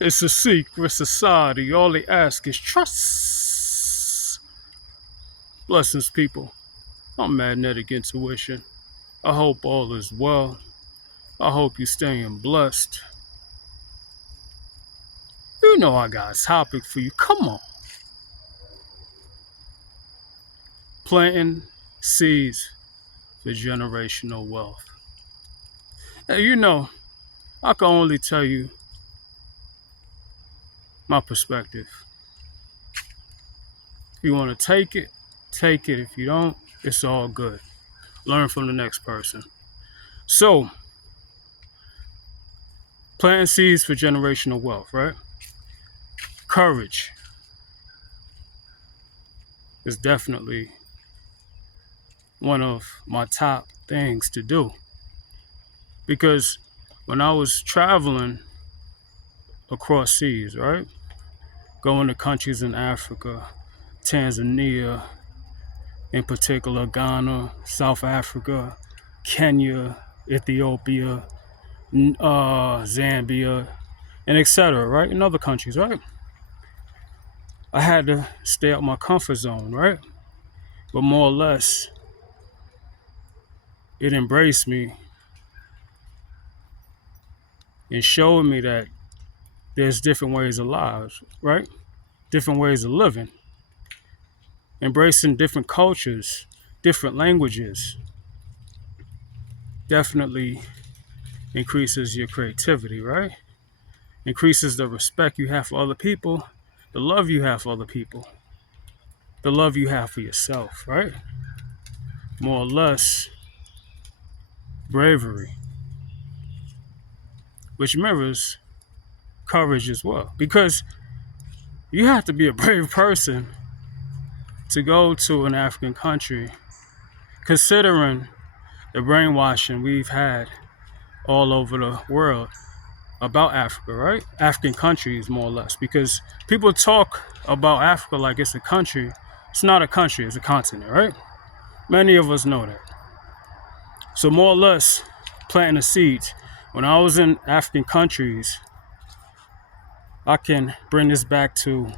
It's a secret society. All they ask is trust. Blessings, people. I'm Magnetic Intuition. I hope all is well. I hope you're staying blessed. You know I got a topic for you. Come on. Planting seeds for generational wealth. Hey, I can only tell you my perspective. If you want to take it, take it. If you don't, it's all good. Learn from the next person. So, planting seeds for generational wealth, right? Courage is definitely one of my top things to do. Because when I was traveling across seas, right? Going to countries in Africa, Tanzania, in particular, Ghana, South Africa, Kenya, Ethiopia, Zambia, and etc., right? In other countries, right? I had to stay out my comfort zone, right? But more or less, it embraced me and showed me that there's different ways of lives, right? Different ways of living. Embracing different cultures, different languages, definitely increases your creativity, right? Increases the respect you have for other people, the love you have for other people, the love you have for yourself, right? More or less, bravery, which mirrors courage as well. Because you have to be a brave person to go to an African country, considering the brainwashing we've had all over the world about Africa, right? African countries, more or less, because people talk about Africa like it's a country. It's not a country, it's a continent, right? Many of us know that. So more or less, planting the seeds. When I was in African countries, I can bring this back to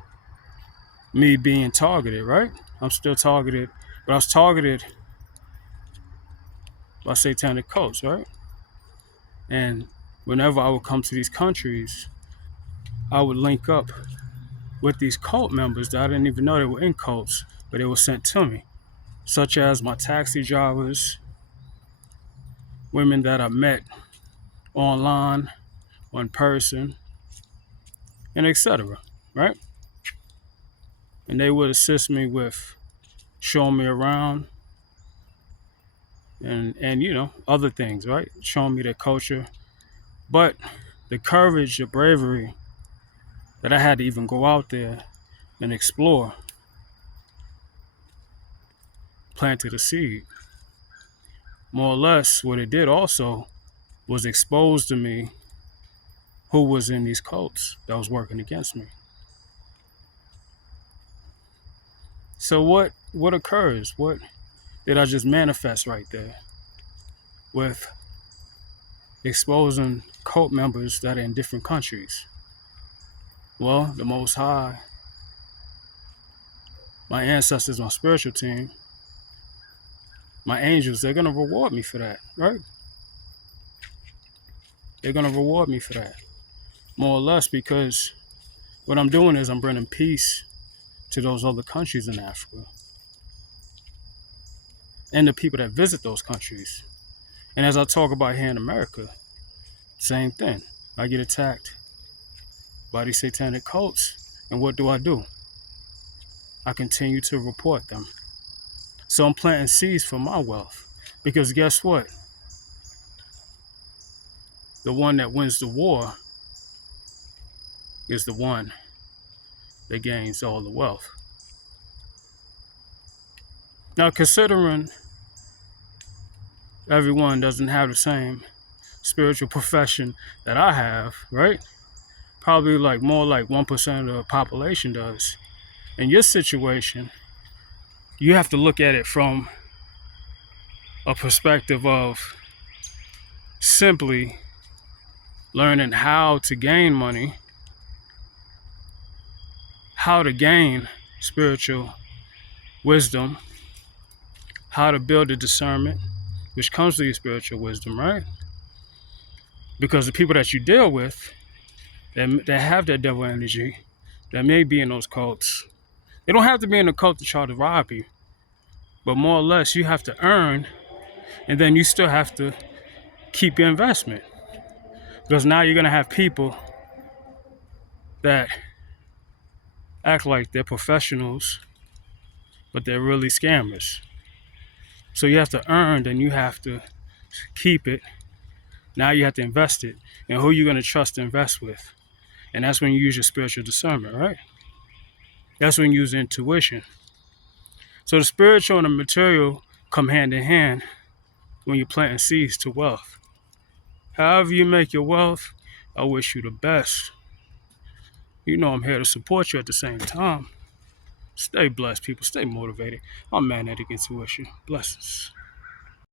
me being targeted, right? I'm still targeted, but I was targeted by satanic cults, right? And whenever I would come to these countries, I would link up with these cult members that I didn't even know they were in cults, but they were sent to me, such as my taxi drivers, women that I met online, in person, and etc., right? And they would assist me with showing me around and other things, right? Showing me their culture. But the courage, the bravery that I had to even go out there and explore planted a seed. More or less, what it did also was expose to me who was in these cults that was working against me. So what occurs? What did I just manifest right there with exposing cult members that are in different countries? Well, the Most High, my ancestors, my spiritual team, my angels, they're going to reward me for that, right? They're going to reward me for that. More or less because what I'm doing is I'm bringing peace to those other countries in Africa and the people that visit those countries. And as I talk about here in America, same thing. I get attacked by these satanic cults. And what do? I continue to report them. So I'm planting seeds for my wealth. Because guess what? The one that wins the war is the one that gains all the wealth. Now, considering everyone doesn't have the same spiritual profession that I have, right? Probably more like 1% of the population does. In your situation, you have to look at it from a perspective of simply learning how to gain money how to gain spiritual wisdom, how to build a discernment, which comes to your spiritual wisdom, right? Because the people that you deal with that have that devil energy, that may be in those cults, they don't have to be in a cult to try to rob you, but more or less you have to earn, and then you still have to keep your investment. Because now you're going to have people that act like they're professionals, but they're really scammers. So you have to earn, then you have to keep it. Now you have to invest it. And who are you going to trust to invest with? And that's when you use your spiritual discernment, right? That's when you use intuition. So the spiritual and the material come hand in hand when you're planting seeds to wealth. However you make your wealth, I wish you the best. You know I'm here to support you at the same time. Stay blessed, people. Stay motivated. I'm Magnetic Intuition. Blessings.